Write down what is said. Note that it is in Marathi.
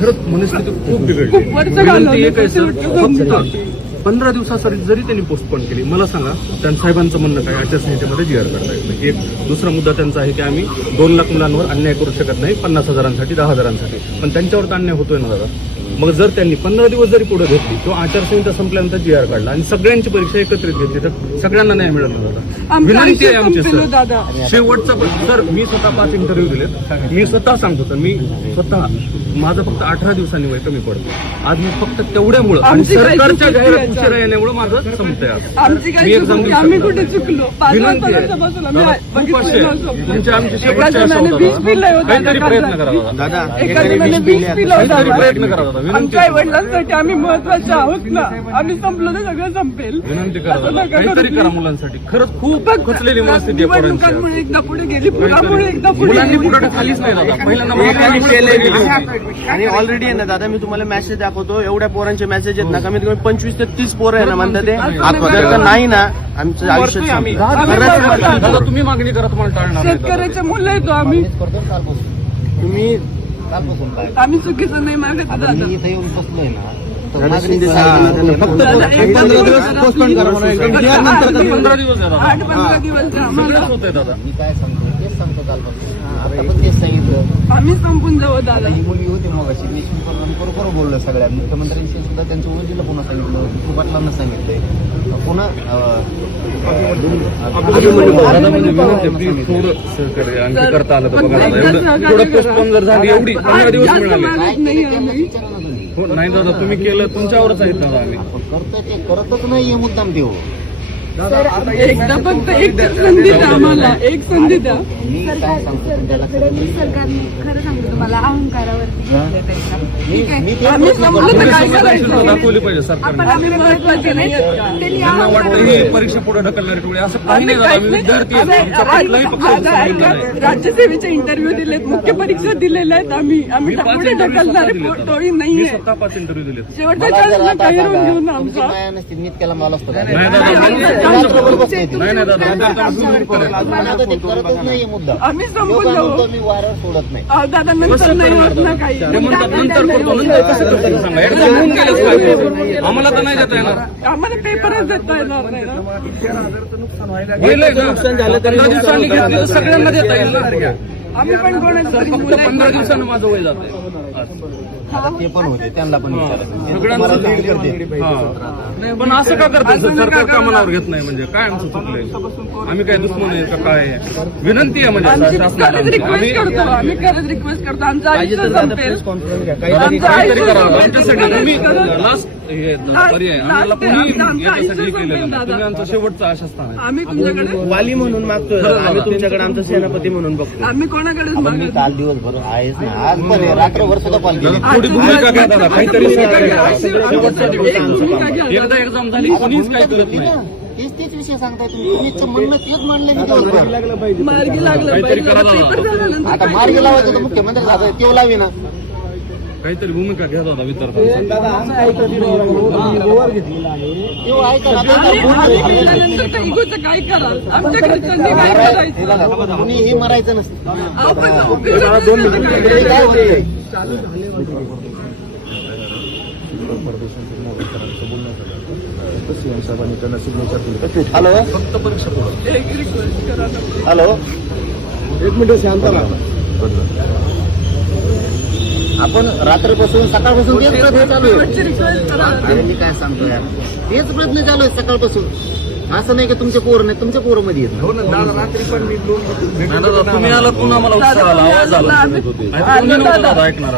खरंच मनस्थिती खूप बिघडली. फक्त पंधरा दिवसासाठी जरी त्यांनी पोस्टपोन केली मला सांगा त्यांच्या साहेबांचं म्हणणं काय? आचारसंहितेमध्ये जी आर करता येत नाही एक दुसरा मुद्दा त्यांचा आहे की आम्ही दोन लाख मुलांवर अन्याय करू शकत नाही पन्नास हजारांसाठी दहा हजारांसाठी. पण त्यांच्यावर तर अन्याय होतोय ना दादा. मग जर त्यांनी पंधरा दिवस जरी पुढे घेतली किंवा आचारसंहिता संपल्यानंतर जी आर काढला आणि सगळ्यांची परीक्षा एकत्रित घेतली तर सगळ्यांना न्याय मिळेल ना दादा? विनंती आहे आमची सर. दादा. शेवटचा सर मी स्वतः पाच इंटरव्ह्यू दिलेत. मी स्वतः सांगतो तर मी स्वतः माझं फक्त अठरा दिवसांनी वय कमी पडतो आज मी फक्त तेवढ्यामुळं आणि सरकारच्या जाहिरात? उशिरा येण्यामुळे माझं संपतंय आमची चुकी आम्ही. कुठे चुकलो पाच विनंती आहे. वर्षापासून आम्ही दादा, खूप बघितलं असे नव्हतं. तुमच्या आमची एका शेवटची आशा जणाने होता विष दादा. पिलंय होतं काहीतरी. प्रयत्न करा दादा दादा एका एकाने जणाने विष विष पिले पिलं होतं काहीतरी. प्रयत्न करा दादा विनंती आमच्या आई वडिलांसाठी आम्ही महत्त्वाचे आहोत ना आम्ही संपलो तर सगळं संपेल विनंती करा असं काहीतरी करू. मुलांसाठी खरंच खूप खचलेली मनस्थिती आहे पोरांची आज. निवडणुकांमुळे एकदा पुढे गेली पुरामुळे एकदा पुढे मुलांनी गेली. पुढे खालीच नाही दादा पहिल्यांदा. आणि ऑलरेडी आहे ना दादा मी तुम्हाला मेसेज दाखवतो एवढ्या पोरांचे मेसेज आहेत ना कमीत कमी पंचवीस ते तीस पोरं आहे ना म्हणतात ते? आता जर का नाही ना आमचं आयुष्य. दादा तुम्ही मागणी करा तुम्हाला टाळणार नाही. दादा. शेतकऱ्याचे मुलं येतो आम्ही. तुम्ही आम्ही चुकीचं नाही मागत दादा. दादा शिंदे साहेबांना त्यांना फक्त दादा, एक पंधरा दिवस करा, postpone करा म्हणा. please. एकदम फक्त clear आठ नंतर दिवस. पंधरा दिवस आहे दादा. आठ पंधरा दिवस द्या आम्हाला. सगळंच होतंय दादा मी काय सांगतो तेच सांगतो कालपासून. आता पण तेच सांगितलं. आम्ही संपून जाऊ दादा ही मुलगी होती मग अशी मी बरोबर बोललो सगळ्या मुख्यमंत्र्यांशी सुद्धा त्यांचं वजीला पुन्हा सांगितलं विखे पाटलांना सांगितलंय. पुन्हा आहे, नाही हो, दादा तुम्ही केलं तुमच्यावरच आहेत दादा आम्ही. करतच नाही हे मुद्दाम देऊ एकदा फक्त एक संधी द्या आम्हाला एक संधी द्या. सरकारकडे मी खरं सांगतो. तुम्हाला अहंकारावरती दाखवली पाहिजे सरकारने. आम्ही महत्त्वाचे नाही? त्यांनी त्यांना वाटतं ही परीक्षा पुढे ढकलणारी टोळी असं काही नाही आम्ही नाही. विद्यार्थी आहेत. कुठलाही आता ऐका, नाही राज्यसेवेचे इंटरव्ह्यू दिलेत. मुख्य परीक्षा दिलेल्या आहेत. आम्ही आम्ही मी पाच पुढे ढकलणारे स्वतः दिलेत. टोळी. मी नाहीये स्वतः पाच इंटरव्ह्यू दिलेत. शेवटच्या मला जर काळात आता काही घेऊन तुमची आमचा. माया नसती मला असतो. नाही. नाही नाही दादा तुम्हाला आता ते करतच नाही मुद्दा. आम्ही संपून योगा जाऊ. म्हणतो मी वाऱ्यावर सोडत नाही. अहो, दादा नंतर नाही होत ना काही. ते म्हणतात नंतर करतो. नंतर कसं करतो सांगा. एकदा होऊन गेलंच पाहिजे आम्हाला तर नाही देता येणार. आम्हाला पेपरच देता येणार नाही ना. गेलंय ना. नुकसान झालं पंधरा दिवसांनी घेतली तर सगळ्यांना देता येईल ना. आम्ही पण फक्त पंधरा आहेत. दिवसानं माझं वय जाते आता ते पण होते त्यांना पण विचारायचं. ते सगळ्यांचं तुम्हाला लीड करते. पण असं का करतात सर सरकार का मनावर घेत नाही. म्हणजे काय आमचं चुकलंय? आम्ही काय दुश्मन आहे का काय? विनंती आहे म्हणजे आमची शासनाला. आमची. रिक्वेस्ट आम्ही करतो रिक्वेस्ट आमचं आयुष्य संपेल. काहीतरी करा. आमच्यासाठी. तुम्ही. लास्ट हे लास्ट- पर्याय लास्ट आम्हाला आहे. आमचं- कोणी आमचं याच्यासाठी आयुष्य केलेलं संपेल, नाही. दादा. तुम्ही आमचं शेवटचं आशास्थान आहे. आम्ही तुमच्याकडे वाली म्हणून मागतोय. दादा. आम्ही तुमच्याकडे आमचा सेनापती म्हणून बघतो आम्ही कोणाकडेच आपण मी मागत काल दिवसभर आहेच ना. आज पण आहे, रात्रभर सुद्धा कॉल केली. दादा, थोडी भूमिका घ्या दादा. काहीतरी सहकार्य करा. एकदा एक्झाम झाली कोणीच काय करत नाही तेच तेच विषय सांगताय तुम्ही. तुम्ही म्हणणं तेच म्हणलं मी दिवसभर मार्गी लागलं काहीतरी पाहिजे. करा दादा. पेपर झाल्यानंतर आता मार्गी लावायचं तर मुख्यमंत्री झालं तेव्हा लावी ना काहीतरी भूमिका घ्या दादा विद्यार्थ्यांसाठी तेव्हा ऐका ना, आता आम्ही- बोलतोय. आम्ही गेल्यानंतर त्या इगोचं काय कराल? आमच्या घरच्यांनी काय हे करायचं बघा, कुणीही मरायचं नसतं. आपण उभे राहून काय होतंय? हॅलो फक्त परीक्षा पुढे एक रिक्वेस्ट करा ना. हॅलो एक मिनिट शांत राहा. आपण रात्रीपासून सकाळपासून तेच प्रयत्न चालू आहे. मी काय सांगतो यार? तेच प्रयत्न चालू आहे सकाळपासून. असं नाही की तुमचे पोर नाही तुमच्या पोरमध्ये येत दादा तुम्ही आला पुन्हा मला उत्साह आला आवाज आला. ऐकणार